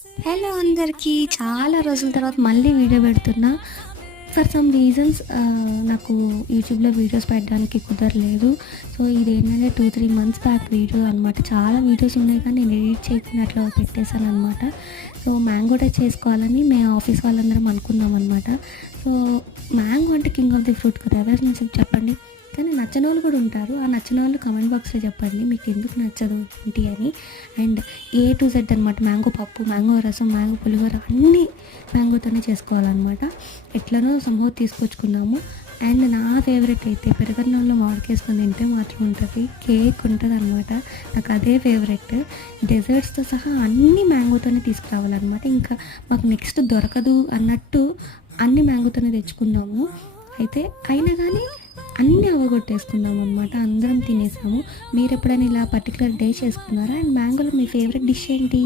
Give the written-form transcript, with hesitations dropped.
Hello అందరికీ. చాలా రోజుల తర్వాత మళ్ళీ వీడియో పెడుతున్నా. ఫర్ సమ్ రీజన్స్ నాకు యూట్యూబ్‌లో వీడియోస్ పెట్టడానికి కుదరలేదు. సో, ఇదేంటంటే 2, 3 మంత్స్ బ్యాక్ వీడియో అనమాట. చాలా వీడియోస్ ఉన్నాయి కానీ నేను ఎడిట్ చేయకుండా అట్లా పెట్టేశాననమాట. సో, మ్యాంగో టచ్ చేసుకోవాలని మేము ఆఫీస్ వాళ్ళందరం అనుకున్నామనమాట. సో, మ్యాంగో అంటే కింగ్ ఆఫ్ ది ఫ్రూట్ కదా! ఎవరికి నచ్చదు చెప్పండి. కానీ నచ్చనోళ్ళు కూడా ఉంటారు. ఆ నచ్చిన వాళ్ళు కామెంట్ బాక్స్‌లో చెప్పండి మీకు ఎందుకు నచ్చదు ఏంటి అని. అండ్ ఏ టు జెడ్ అనమాట. మ్యాంగో పప్పు, మ్యాంగో రసం, మ్యాంగో పులిహోర అన్నీ మ్యాంగోతోనే చేసుకోవాలన్నమాట. ఎట్లనో సంహవ్ తీసుకొచ్చుకున్నాము. అండ్ నా ఫేవరెట్ అయితే పెరుగన్నంలో మామిడికేసుకొని తింటే మాత్రం ఉంటుంది. కేక్ ఉంటదనమాట. నాకు అదే ఫేవరెట్. డెజర్ట్స్‌తో సహా అన్నీ మ్యాంగోతోనే తీసుకురావాలన్నమాట. ఇంకా మాకు నెక్స్ట్ దొరకదు అన్నట్టు అన్నీ మ్యాంగోతోనే తెచ్చుకున్నాము. అయితే అయినా కానీ అన్నీ అవగొట్టేసుకున్నాము అనమాట. అందరం తినేసాము. మీరెప్పుడైనా ఇలా పర్టిక్యులర్ డే చేసుకున్నారా? అండ్ మ్యాంగోలో మీ ఫేవరెట్ డిష్ ఏంటి?